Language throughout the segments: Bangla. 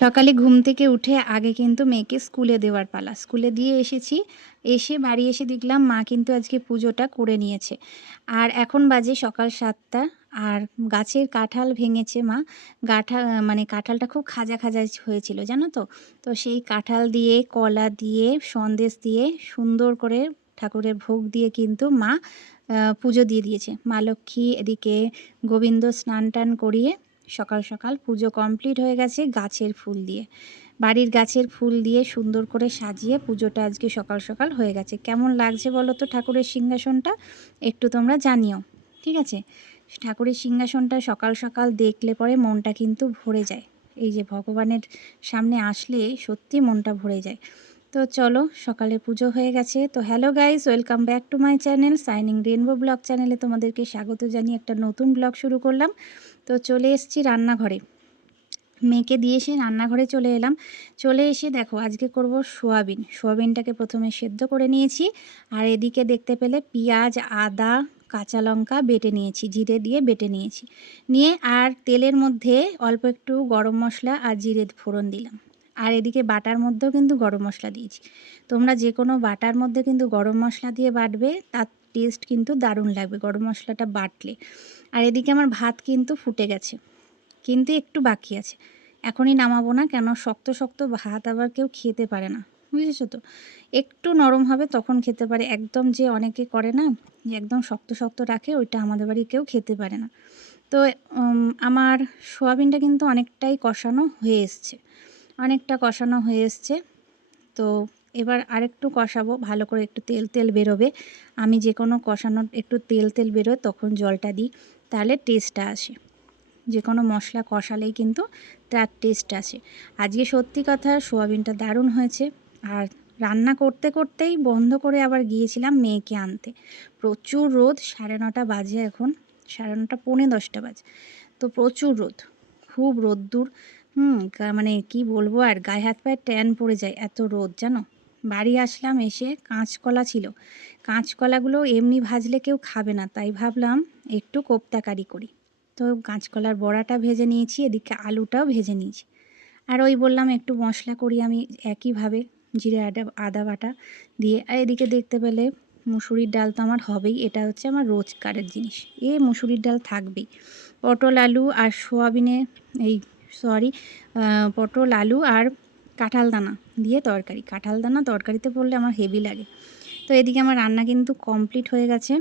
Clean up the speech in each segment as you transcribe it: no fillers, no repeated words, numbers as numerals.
সকালে ঘুম থেকে উঠে আগে কিন্তু মেয়েকে স্কুলে দেওয়ার পালা। স্কুলে দিয়ে এসেছি। এসে বাড়ি এসে দেখলাম মা কিন্তু আজকে পুজোটা করে নিয়েছে। আর এখন বাজে সকাল ৭ঃ০০ আর গাছের কাঁঠাল ভেঙেছে মা। মানে কাঁঠালটা খুব খাজা, খাজা হয়েছিল জানো তো? তো সেই কাঁঠাল দিয়ে, কলা দিয়ে, সন্দেশ দিয়ে সুন্দর করে ঠাকুরের ভোগ দিয়ে কিন্তু মা পুজো দিয়ে দিয়েছে। মা লক্ষ্মী এদিকে গোবিন্দ স্নান-টান করিয়ে সকাল সকাল পুজো কমপ্লিট হয়ে গেছে গাছের ফুল দিয়ে। বাড়ির গাছের ফুল দিয়ে সুন্দর করে সাজিয়ে পুজোটা আজকে সকাল সকাল হয়ে গেছে। কেমন লাগছে বলো তো ঠাকুরের সিংহাসনটা? একটু তোমরা জানিও। ঠিক আছে? ঠাকুরের সিংহাসনটা সকাল সকাল দেখলে পরে মনটা কিন্তু ভরে যায়। এই যে ভগবানের সামনে আসলে সত্যি মনটা ভরে যায়। তো চলো সকালে পুজো হয়ে গেছে। তো hello guys, welcome back to my channel shining rainbow blog চ্যানেলে তোমাদেরকে স্বাগত জানিয়ে একটা নতুন ব্লগ শুরু করলাম। তো চলে এসেছি রান্নাঘরে। মেয়েকে দিয়ে এসে রান্নাঘরে চলে এলাম। চলে এসে দেখো আজকে করব সোয়াবিন। সোয়াবিনটাকে প্রথমে সেদ্ধ করে নিয়েছি। আর এদিকে দেখতে পেলে পেঁয়াজ, আদা, কাঁচা লঙ্কা বেটে নিয়েছি, জিরে দিয়ে বেটে নিয়েছি। নিয়ে আর তেলের মধ্যে অল্প একটু গরম মশলা আর জিরে ফোড়ন দিলাম। আর এদিকে বাটার মধ্যেও কিন্তু গরম মশলা দিয়েছি। তোমরা যে কোনো বাটার মধ্যে কিন্তু গরম মশলা দিয়ে বাটবে, তার টেস্ট কিন্তু দারুণ লাগবে গরম মশলাটা বাটলে। আর এদিকে আমার ভাত কিন্তু ফুটে গেছে, কিন্তু একটু বাকি আছে। এখনই নামাবো না, কেন শক্ত শক্ত ভাত আবার কেউ খেতে পারে না, বুঝেছো তো? একটু নরম হবে তখন খেতে পারে। একদম যে অনেকে করে না, যে একদম শক্ত শক্ত রাখে, ওইটা আমাদের বাড়ি কেউ খেতে পারে না। তো আমার সোয়াবিনটা কিন্তু অনেকটাই কষানো হয়ে এসছে, অনেকটা কষানো হয়ে এসছে। তো এবার আরেকটু কষাবো, ভালো করে একটু তেল তেল বেরোবে। আমি যে কোনো কষানোর একটু তেল তেল বেরোয় তখন জলটা দিই, তাহলে টেস্টটা আসে। যে কোনো মশলা কষালেই কিন্তু তার টেস্ট আসে। আজকে সত্যি কথা সোয়াবিনটা দারুণ হয়েছে। আর রান্না করতে করতেই বন্ধ করে আবার গিয়েছিলাম মেয়েকে আনতে। প্রচুর রোদ, 9:30 বাজে এখন, 9:30 পৌনে 10টা বাজে। তো প্রচুর রোদ, খুব রোদ্দুর। মানে কি বলবো, আর গায়ে হাত পায়ে ট্যান পড়ে যায়, এত রোদ জানো। বাড়ি আসলাম, এসে কাঁচকলা ছিল। কাঁচকলাগুলো এমনি ভাজলে কেউ খাবে না, তাই ভাবলাম একটু কোপ্তা কারি করি। তো কাঁচকলার বড়াটা ভেজে নিয়েছি, এদিকে আলুটাও ভেজে নিয়েছি। আর ওই বললাম একটু মশলা করি আমি একইভাবে, জিরে আদা আদা বাটা দিয়ে। আর এদিকে দেখতে পেলে মুসুরির ডাল তো আমার হবেই, এটা হচ্ছে আমার রোজকারের জিনিস, মুসুরির ডাল থাকবেই। পটল আলু আর সোয়াবিনে এই সরি পটল আলু আর কাঁঠাল দানা দিয়ে তরকারি। কাঁঠাল দানা তরকারিতে পড়লে আমার হেভি লাগে। তো এদিকে আমার রান্না কিন্তু কমপ্লিট হয়ে গেছে।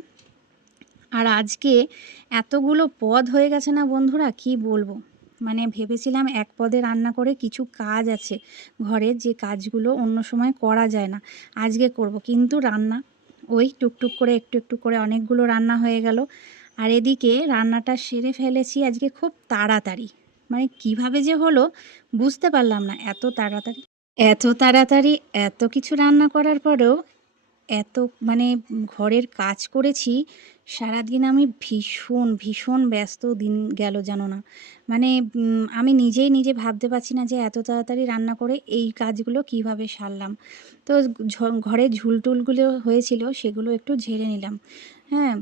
আর আজকে এতগুলো পদ হয়ে গেছে না বন্ধুরা, কি বলবো। মানে ভেবেছিলাম এক পদে রান্না করে, কিছু কাজ আছে ঘরে যে কাজগুলো অন্য সময় করা যায় না, আজকে করব। কিন্তু রান্না ওই টুকটুক করে একটু একটু করে অনেকগুলো রান্না হয়ে গেল। আর এদিকে রান্নাটা সেরে ফেলেছি আজকে খুব তাড়াতাড়ি। মানে কিভাবে যে হলো বুঝতে পারলাম না, এত তাড়াতাড়ি এত তাড়াতাড়ি এত কিছু রান্না করার পরেও এত মানে ঘরের কাজ করেছি। সারাদিন আমি ভীষণ, ভীষণ ব্যস্ত দিন গেল জানো না। মানে আমি নিজেই নিজে ভাবতে পারছি না যে এত তাড়াতাড়ি রান্না করে এই কাজগুলো কিভাবে সারলাম। তো ঘরে ঝুল-টুলগুলো হয়েছিল সেগুলো একটু ঝেড়ে নিলাম। হ্যাঁ,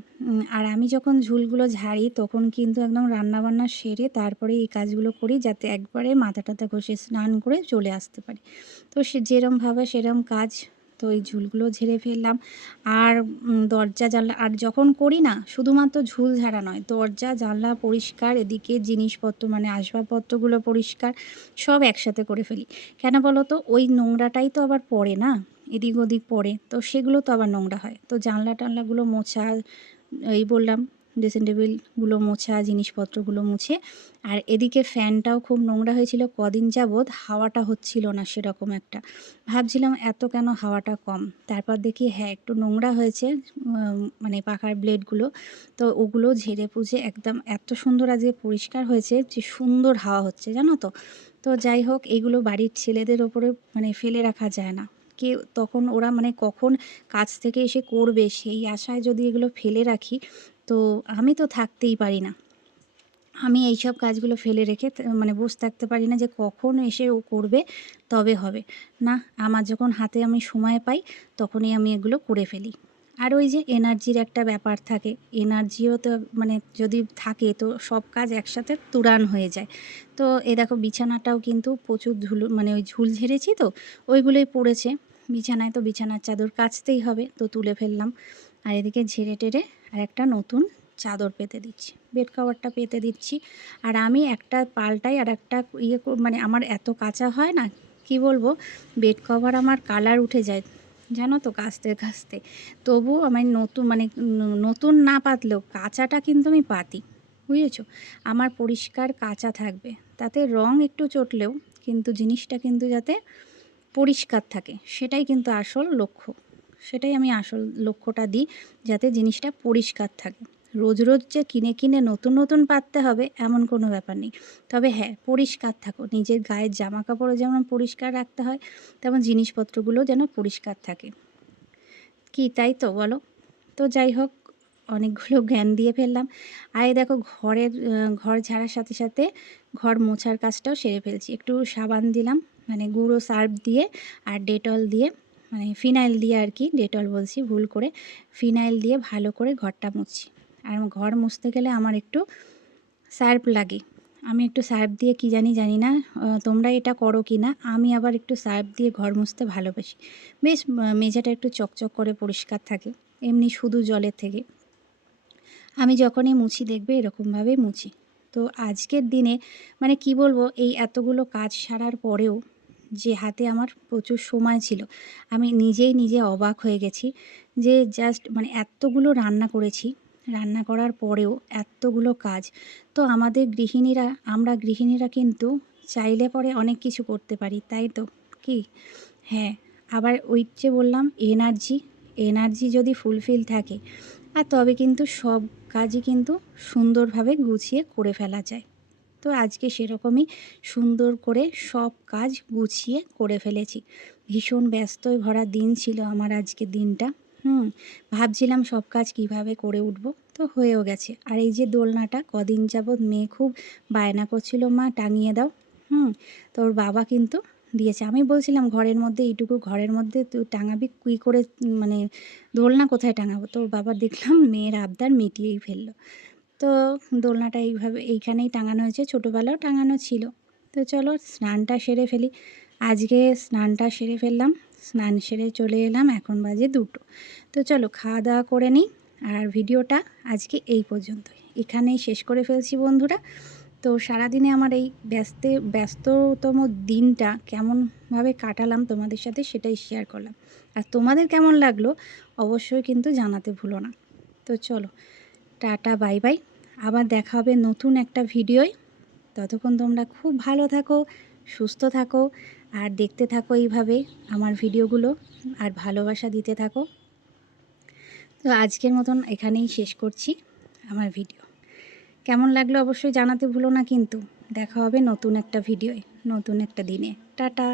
আর আমি যখন ঝুলগুলো ঝাড়ি তখন কিন্তু একদম রান্না-বান্না সেরে তারপরে এই কাজগুলো করি, যাতে একবারে মাথা-টাথা ঘষে স্নান করে চলে আসতে পারি। তো যেরম ভাবে সেরম কাজ। তো এই ঝুলগুলো ঝেড়ে ফেললাম। আর দরজা জানলা আর যখন করি না, শুধুমাত্র ঝুল ঝাড়া নয়, দরজা জানলা পরিষ্কার, এদিকে জিনিসপত্র মানে আসবাবপত্রগুলো পরিষ্কার, সব একসাথে করে ফেলি। কেন বলো তো? ওই নোংরাটাই তো আবার পড়ে না, এদিক ওদিক পড়ে, তো সেগুলো তো আবার নোংরা হয়। তো জানলা টানলাগুলো মোছা, এই বললাম ড্রেসিং টেবিলগুলো মোছা, জিনিসপত্রগুলো মুছে। আর এদিকে ফ্যানটাও খুব নোংরা হয়েছিল কদিন যাবৎ, হাওয়াটা হচ্ছিল না সেরকম একটা। ভাবছিলাম এত কেন হাওয়াটা কম, তারপর দেখি হ্যাঁ একটু নোংরা হয়েছে, মানে পাখার ব্লেডগুলো। তো ওগুলো ঝেড়ে পুছে একদম এত সুন্দর আজকে পরিষ্কার হয়েছে যে সুন্দর হাওয়া হচ্ছে জানো তো। তো যাই হোক, এগুলো বাড়ির ছেলেদের ওপরে মানে ফেলে রাখা যায় না। তখন ওরা মানে কখন কাজ থেকে এসে করবে সেই আশায় যদি এগুলো ফেলে রাখি, তো আমি তো থাকতেই পারি না। আমি এইসব কাজগুলো ফেলে রেখে মানে বসে থাকতে পারি না যে কখন এসে ও করবে তবে হবে। না, আমার যখন হাতে আমি সময় পাই তখনই আমি এগুলো করে ফেলি। আর ওই যে এনার্জির একটা ব্যাপার থাকে, এনার্জিও তো মানে যদি থাকে তো সব কাজ একসাথে তুরান হয়ে যায়। তো এ দেখো বিছানাটাও কিন্তু প্রচুর মানে ওই ঝুল ঝেড়েছি তো ওইগুলোই পড়েছে বিছানায়, তো বিছানার চাদর কাচতেই হবে, তো তুলে ফেললাম। আর এদিকে ঝেড়ে টেড়ে আর একটা নতুন চাদর পেতে দিচ্ছি, বেড কভারটা পেতে দিচ্ছি। আর আমি একটা পাল্টাই আর একটা মানে আমার এত কাঁচা হয় না, কি বলবো, বেড কভার আমার কালার উঠে যায় জানো তো কাচতে কাচতে। তবুও আমার নতুন মানে নতুন না পাতলেও কাঁচাটা কিন্তু আমি পাতি, বুঝেছো? আমার পরিষ্কার কাঁচা থাকবে, তাতে রং একটু চটলেও কিন্তু জিনিসটা কিন্তু যাতে পরিষ্কার থাকে, সেটাই কিন্তু আসল লক্ষ্য। সেটাই আমি আসল লক্ষ্যটা দিই, যাতে জিনিসটা পরিষ্কার থাকে। রোজ রোজ যে কিনে কিনে নতুন নতুন পাততে হবে এমন কোনো ব্যাপার নেই। তবে হ্যাঁ, পরিষ্কার থাকো, নিজের গায়ের জামা কাপড়ও যেমন পরিষ্কার রাখতে হয়, তেমন জিনিসপত্রগুলো যেন পরিষ্কার থাকে। কি তাই তো বলো? তো যাই হোক, অনেকগুলো জ্ঞান দিয়ে ফেললাম। আর এই দেখো ঘর ঝাড়ার সাথে সাথে ঘর মোছার কাজটাও সেরে ফেলছি। একটু সাবান দিলাম, মানে গুঁড়ো সার্ফ দিয়ে আর ডেটল দিয়ে, মানে ফিনাইল দিয়ে আর কি, ডেটল বলছি ভুল করে, ফিনাইল দিয়ে ভালো করে ঘরটা মুছছি। আর ঘর মুছতে গেলে আমার একটু সার্ফ লাগে। আমি একটু সার্ফ দিয়ে কি জানি না তোমরা এটা করো কি না, আমি আবার একটু সার্ফ দিয়ে ঘর মুছতে ভালোবাসি। বেশ মেঝেটা একটু চকচক করে পরিষ্কার থাকে এমনি শুধু জলের থেকে। আমি যখনই মুছি দেখবে এরকমভাবেই মুছি। তো আজকের দিনে মানে কি বলবো, এই এতগুলো কাজ সারার পরেও যে হাতে আমার প্রচুর সময় ছিল, আমি নিজে অবাক হয়ে গেছি যে জাস্ট মানে এতগুলো রান্না করেছি, রান্না করার পরেও এতগুলো কাজ। তো আমরা গৃহিণীরা কিন্তু চাইলে পরে অনেক কিছু করতে পারি, তাই তো কি? হ্যাঁ, আবার ওই যে বললাম এনার্জি যদি ফুলফিল থাকে আর তবে কিন্তু সব কাজই কিন্তু সুন্দরভাবে গুছিয়ে করে ফেলা যায়। তো আজকে সেরকমই সুন্দর করে সব কাজ গুছিয়ে করে ফেলেছি। ভীষণ ব্যস্তই ভরা দিন ছিল আমার আজকের দিনটা। ভাবছিলাম সব কাজ কিভাবে করে উঠবো, তো হয়েও গেছে। আর এই যে দোলনাটা কদিন যাবৎ মেয়ে খুব বায়না করছিল, মা টাঙিয়ে দাও। তোর বাবা কিন্তু দিয়েছে। আমি বলছিলাম ঘরের মধ্যে এইটুকু ঘরের মধ্যে তুই টাঙাবি কী করে, মানে দোলনা কোথায় টাঙাবো? তো বাবা দেখলাম মেয়ের আবদার মিটিয়েই ফেললো। তো দোলনাটা এইখানেই টাঙানো হয়েছে, ছোটোবেলাও টাঙানো ছিল। তো চলো স্নানটা সেরে ফেলি। আজকে স্নানটা সেরে ফেললাম, স্নান সেরে চলে এলাম, এখন বাজে 2টো। তো চলো খাওয়া দাওয়া করে নিই। আর ভিডিওটা আজকে এই পর্যন্তই, এখানেই শেষ করে ফেলছি বন্ধুরা। তো সারাদিনে আমার এই ব্যস্ততম দিনটা কেমনভাবে কাটালাম তোমাদের সাথে সেটাই শেয়ার করলাম। আর তোমাদের কেমন লাগলো অবশ্যই কিন্তু জানাতে ভুলো না। তো চলো, টাটা বাই বাই, আবার দেখা হবে নতুন একটা ভিডিওয়। ততক্ষণ তোমরা খুব ভালো থাকো, সুস্থ থাকো, আর দেখতে থাকো এইভাবে আমার ভিডিওগুলো, আর ভালোবাসা দিতে থাকো। তো আজকের মতন এখানেই শেষ করছি আমার ভিডিও। কেমন লাগলো অবশ্যই জানাতে ভুলো না কিন্তু। দেখা হবে নতুন একটা ভিডিওয়, নতুন একটা দিনে। টাটা।